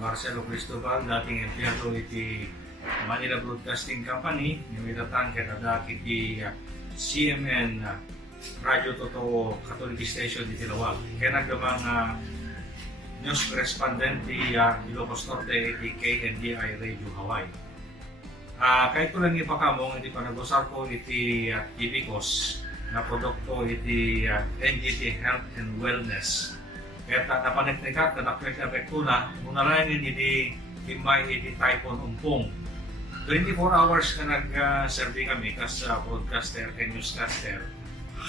Marcelo Cristobal, dating empleyado iti Manila Broadcasting Company, nimitatan kada iti CMN Radio Totoo Catholic Station iti Lawag. Kaya nagdamang news correspondent di Ilocos Norte iti KNDI Radio Hawaii. Kahit ko lang ipakamong, iti panag-usar ko iti TVCOS na produkto iti NGT Health and Wellness. Kaya napanagnikat na nakapekto na, muna lang iti himay iti Typhoon Umpong. 24 hours ka nag-survey kami kas broadcaster and newscaster.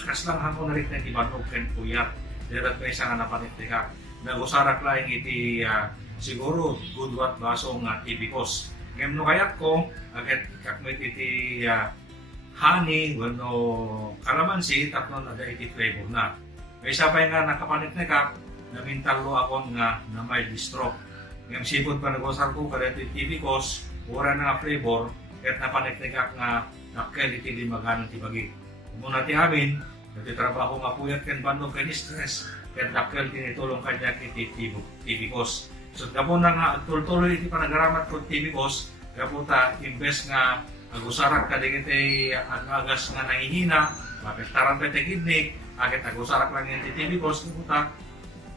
Kas lang hako na rin na ibanog kan puyat. Darat may isang napanagnikat. Nag-usarak lang iti siguro good what basong TVCOS. Ngayon no kayat ko, agad kakmit iti honey, wano kalamansi, tapos na iti flavor na. May isa pa nga nakapanagnikat, namintalo ako nga na may stroke. Ngayon sipod pa nag-usar ko kada iti TVCOS, wala na flavor, kahit napanagnikat nga nakel iti limaganang tibagi. Muna ti amin, nagtitrabaho nga puyat kan bandong kan stress, kahit nakel tinitulong kanya iti TVCOS. So gamo na nga, tuloy iti panagaramat ko TVCOS, kaputa, imbes nga agusarak ka din iti agas nga nangihina, mapektaran pa iti kidney, agad agusarak lang iti TVCOS, kaputa,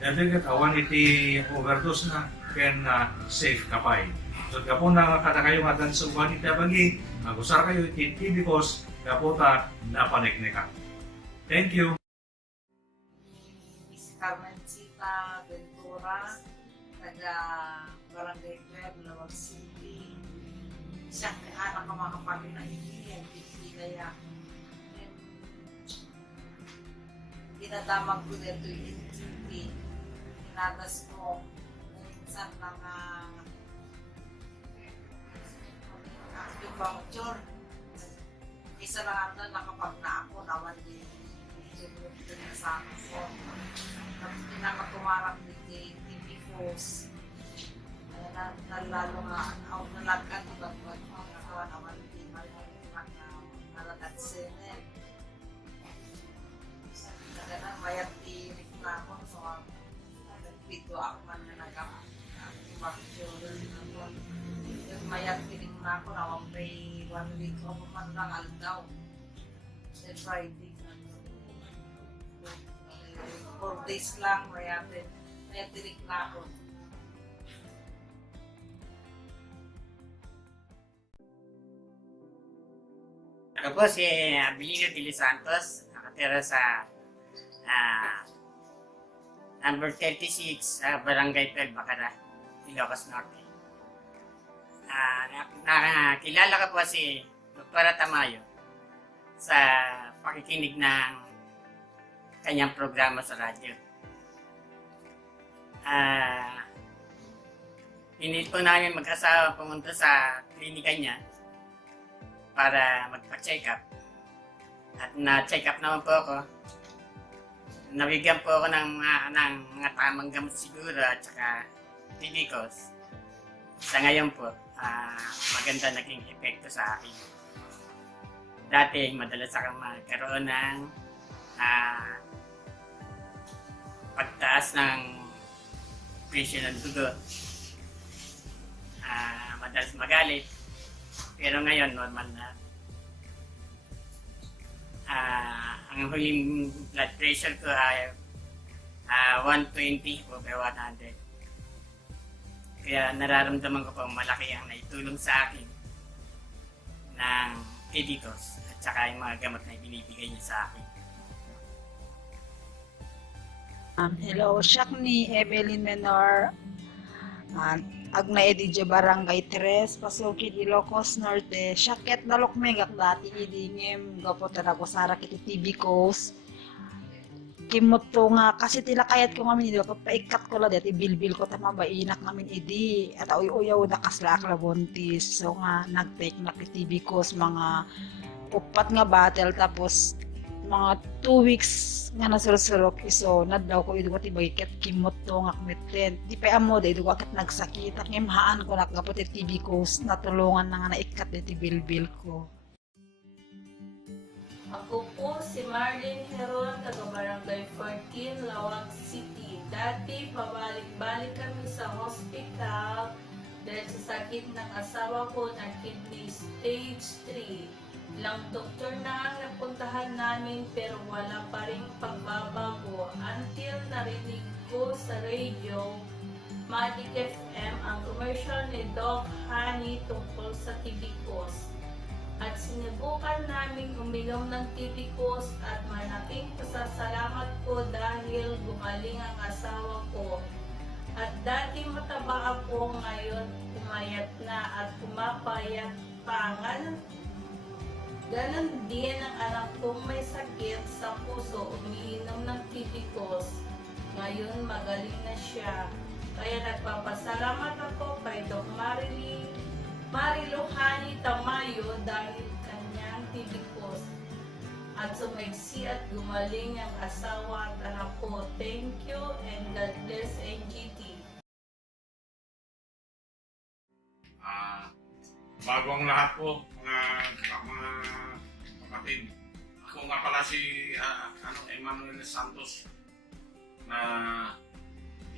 dahil awan iti overdose na, ken safe kapay. So kapo na kada kayo nga dan sa uban iti abagi, agusar kayo iti TVCOS, kaputa, napanekneka. Thank you. Miss Carmencita Ventura, taga Barangay 12, Lawag City. Siya anak ka mga kapatid na hindi, kaya dinadamag ko dito yung TV. Inatas ko, minsan lang acupuncture. Isa lang ang nakapag na ako, nawan din sa ako. Tapos pinakatumarang din TVCOS. Nalalo nga, nalagkan ko ba ko nawan din nalagat sinin. Ganang mayat di reklamo, so nagpito ako man na nag-acupuncture. Yung mayat piling na ako, nawang may 1 week ako man lang aldaw. Then Friday. 4 days lang, mayat tirik na ako. Ako po si Abilino de los Santos, nakatira sa number 36, Barangay 12, Bacara, Ilocos Norte. Nakilala ko po si Dr. Tamayo sa pakikinig ng kanyang programa sa radyo. Pinili po namin mag-asawa pumunta sa klinika niya para magpa-check up. At na-check up naman po ako. Nabigyan po ako ng mga tamang gamot siguro at saka TVCOS. Sa ngayon po, maganda naging epekto sa akin. Dati, madalas akong magkaroon ng pagtaas ng presyo ng dugo. Madalas magalit. Pero ngayon, normal na. Ang huling blood pressure ko ay 120 over 100. Kaya nararamdaman ko pong malaki ang naitulong sa akin ng TVCOS at saka yung mga gamot na binibigay niya sa akin. Hello, siyak ni Evelyn Menor. Agna Edidja Barangay 3, Pasukid, Ilocos Norte. Siyaket nalukmegak dati idingem gapo tarago sarak iti TVCOS. Kimot to nga kasi tila kayat ko ngamin ito paikat ko la dati bilbil ko tama ba inak namin idi at uyaw na kasla bontis. So nga nag-take na iti TVCOS mga upat nga battle tapos mga 2 weeks nga nasursurok iso nadlaw ko idu ti bagket kimot to nga kumitten di pa amo day idu kat nagsakit ak imhaan ko nakapot ti TVCOS natulungan na nga naikat ti bilbil ko. Ako po si Marlene Heron, taga Barangay 14, Lawag City. Dati pabalik-balik kami sa sa hospital dahil sa sakit ng asawa ko na kidney stage 3. Ilang doktor na ang napuntahan namin pero wala pa rin pagbabago until narinig ko sa radio Magic FM ang commercial ni Doc Honey tungkol sa tibikos. At sinubukan naming uminom ng tibikos at malaking pasasalamat ko dahil gumaling ang asawa ko. At dati mataba ako, ngayon pumayat na at pumapayat pangan. Ganon din ang anak kong may sakit sa puso, umiinom ng tibikos. Ngayon magaling na siya. Kaya nagpapasalamat ako kay Doc Marilu Honey Tamayo dahil kanyang tibikos. At sumaiksi at gumaling ang asawa at anak ko. Thank you and God bless NGT. Bago ang lahat po, mga kapatid. Ako nga pala si Emmanuel Santos na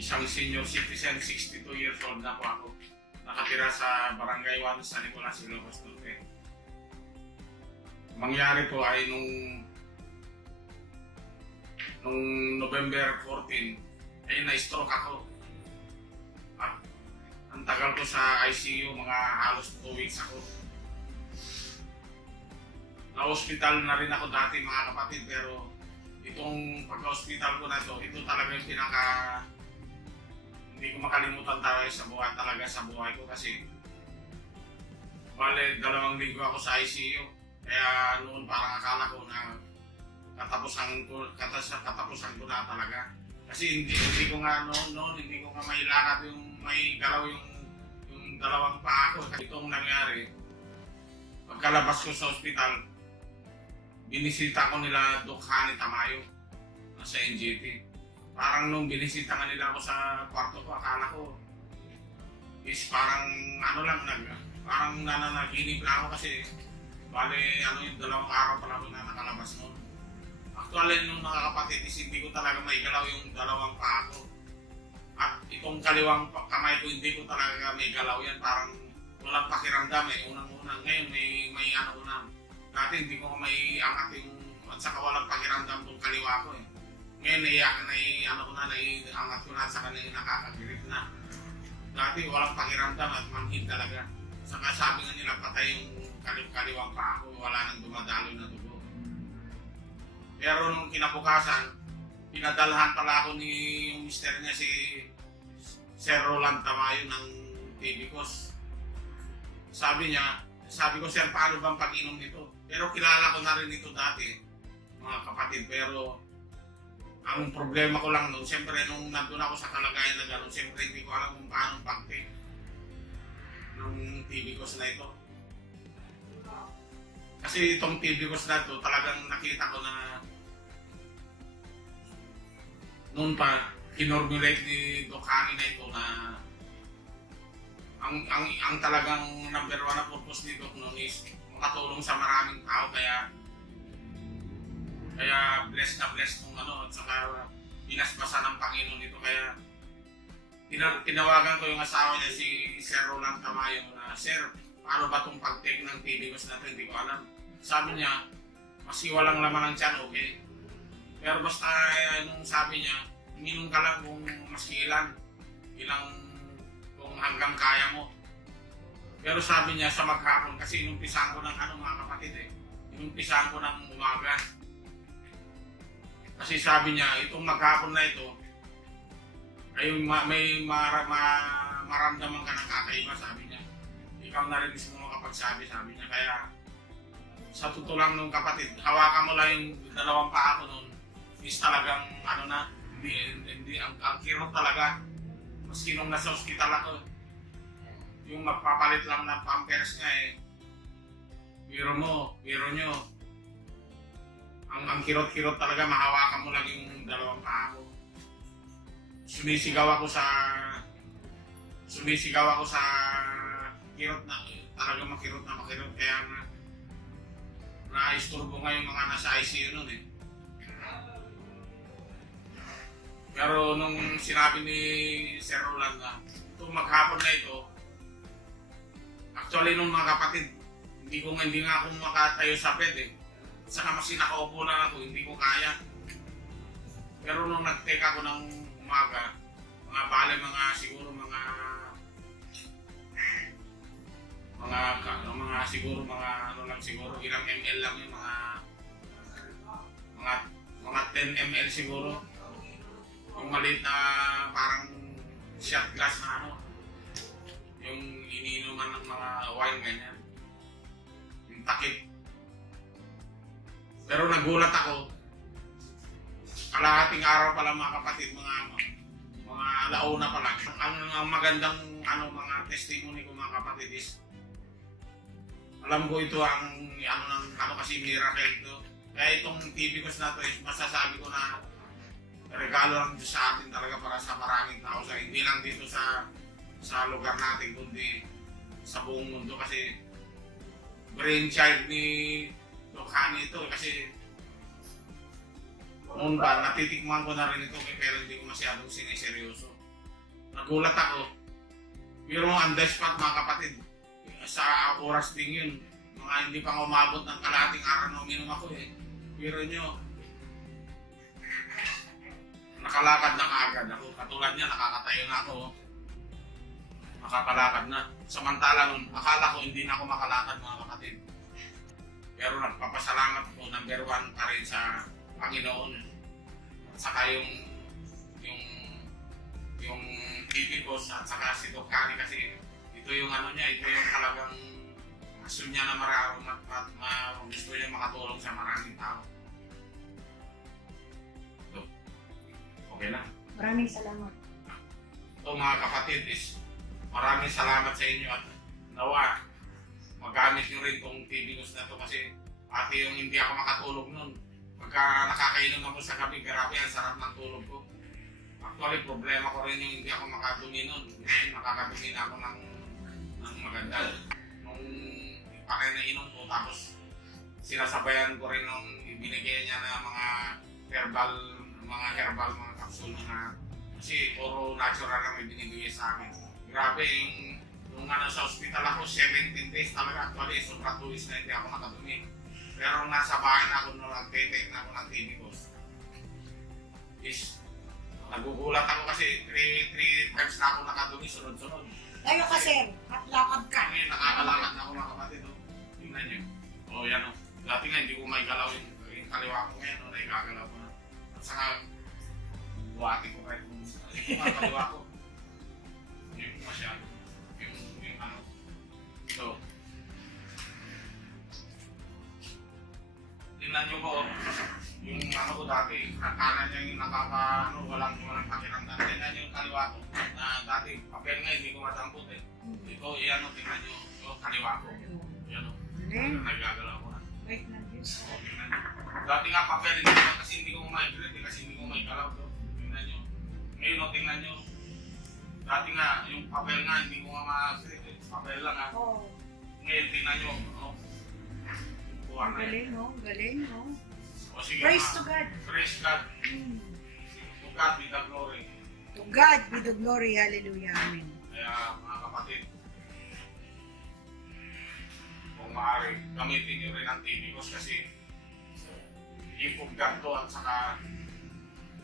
isang senior citizen, 62 years old na po ako. Nakatira sa Barangay 1 San Nicolas, Ilocos Norte. Mangyari po ay nung November 14 ay na-stroke ako. Ang tagal ko sa ICU, mga halos 2 weeks ako. Na-hospital na rin ako dati mga kapatid, pero itong pagka-hospital ko na ito talaga yung hindi ko makalimutan talaga sa buhay ko kasi bale 2 linggo ako sa ICU. Kaya noon parang akala ko na katapusan ko na talaga. Kasi hindi ko nga noon hindi ko nga mailakad yung may galaw yung 2 paa ko. Itong nangyari, pagkalabas ko sa ospital, binisita ko nila Doc Honey Tamayo sa NGT. Parang nung binisita nga nila ako sa kwarto ko, akala ko is parang parang nananaginip lang ako kasi bale yung 2 araw pa lang na nakalabas noon. Actually nung mga kapatid is hindi ko talaga maigalaw yung 2 paa ko. At itong kaliwang kamay ko hindi ko talaga may galaw yan, parang walang pakiramdam unang-unang. Ngayon may ano na. Dati hindi ko may angat yung at saka walang pakiramdam tong kaliwa ko . Ngayon naiangat ko na at saka nakakagirit na. Dati walang pakiramdam at manhid talaga. Saka sabi nga nila patay yung kaliwang paa ko, wala nang dumadaloy na dugo. Pero nung kinabukasan, pinadalhan pala ako ni yung mister niya si Sir Roland Tamayo ng tibikos. Sabi ko, sir, paano bang pag-inom nito? Pero kilala ko na rin ito dati, mga kapatid. Pero ang problema ko lang noon, siyempre nung nandun ako sa kalagayan na gano'n, siyempre hindi ko alam kung paano pag-take ng tibikos na ito. Kasi itong tibikos na ito, talagang nakita ko na noon pa, kinormulate ni Doc Honey na ito na ang talagang number 1 na purpose ni Doc noon is makatulong sa maraming tao, kaya blessed na blessed nung at saka pinaspasan ng Panginoon nito. Kaya tinawagan ko yung asawa niya, si Sir Roland Tamayo, na sir, paano ba itong pag-take ng tibikos na ito? Hindi ko alam. Sabi niya, maski walang laman ng tiyan, okay. Pero basta nung sabi niya, uminom ka lang kung maski ilang kung hanggang kaya mo. Pero sabi niya sa maghapon, kasi inumpisahan ko ng mga kapatid inumpisahan ko ng umaga. Kasi sabi niya, itong maghapon na ito, ay may maramdaman ka ng kakaiba, sabi niya. Ikaw na rin mismo makapagsabi, sabi niya. Kaya sa totoo lang nung kapatid, hawakan mo lang yung 2 paa ko noon, is talagang hindi ang kirot talaga. Maski nung nasa ospital ako, yung magpapalit lang ng pampers niya biro nyo. Ang kirot-kirot talaga, mahawakan mo lang yung 2 paa ko. Sumisigaw ako sa kirot na, talaga makirot, kaya na-isturbo nga yung mga nasa ICU nun . Pero nung sinabi ni Sir Roland na itong maghapon na ito, actually nung mga kapatid, hindi nga ako makatayo sa bed eh. Saka mas nakaupo lang ako, hindi ko kaya. Pero nung nag-take ako ng umaga, siguro ilang ml lang yung mga 10 ml siguro. Yung maliit na parang shot glass na yung iniinuman ng mga wine ganyan. Yung takip. Pero nagulat ako. Kalahating araw pala mga kapatid, mga alauna pa lang. Ang magandang mga testimony ko mga kapatid is, alam ko ito kasi miracle ito. Kaya itong TV Course na ito is masasabi ko na regalo lang ito sa atin talaga para sa maraming tao. Hindi lang dito sa lugar natin, kundi sa buong mundo kasi brainchild ni Doc Hani ito. Kasi noon ba, natitikman ko na rin ito pero hindi ko masyadong siniseryoso. Nagulat ako. Pero on the spot mga kapatid, sa oras din yun, mga hindi pang umabot ng kalahating araw na uminom ako eh. Pero nyo, nakalakad na kaagad ako. Katulad niya, nakakatayo na ako. Nakakalakad na. Samantala nun, akala ko hindi na ako makalakad mga kapatid. Pero nagpapasalamat ako, number 1 pa rin sa Panginoon. At saka yung TV Boss at saka si Doc Hani kasi ito yung ito yung talagang aso niya na gusto niya makatulong sa maraming tao. So, okay na? Maraming salamat. Ito mga kapatid is maraming salamat sa inyo at nawa magamit nyo rin itong TV Boss na ito kasi pati yung hindi ako makatulog nun. Pagka nakakainom ako sa gabi, grabe ang sarap ng tulog ko. Actually, problema ko rin yung hindi ako makadumi nun. Nakakadumi na ako ng maganda. Nung pakinainom ko, tapos sinasabayan ko rin nung ibinigay niya na mga herbal, mga capsule na kasi puro natural lang ibinigay sa akin. Grabe nung sa hospital ako, 17 days talaga. Actually, sobrang 2 weeks na hindi ako nakadumi. Pero nasa bahay na ako nung nag-take na ako ng TV Course. Nagugulat ako kasi 3 times na ako nakadumi sunod-sunod. Tayo ka, sir. At lakad ka. Ngayon, nakakalakad na ako mga kapatid. Tingnan nyo. Yan o. Dati nga hindi ko may galaw yung kaliwa ko ngayon. Naigagalaw ko na. At saka, buhati ko kahit kung yung kaliwa ko. Yung masyado. Yung Ito. Tingnan nyo ko. Yung ko dati, kanan niya yung walang pakiramdam. Tingnan nyo yung kaliwa ko. Na dati, papel nga hindi ko matampot eh. Ito, tingnan nyo yung kaliwa ko. Nagagalaw ko na. Wait na, Diyos. Tingnan nyo. Dati nga papel, kasi hindi ko ma-grade kasi hindi ko may galaw to. Tingnan nyo. Ngayon, tingnan nyo. Dati nga, yung papel nga, hindi ko nga ma-grade. Papel lang ha. Ngayon, tingnan nyo. Galing, no? Sige, Praise to God. Praise God. To God be the glory. To God be the glory. Hallelujah. Amen. Kaya mga kapatid, kung maaari, gamitin nyo rin ang TV Course kasi gift of God to at saka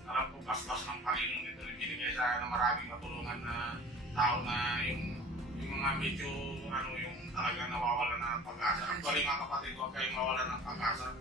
alam ko basbas ng Panginoon nito binigay sa na maraming matulungan na tao na yung mga medyo yung talaga nawawala na ng pag-asa. Actually mga kapatid, huwag kayong mawala ng pag-asa.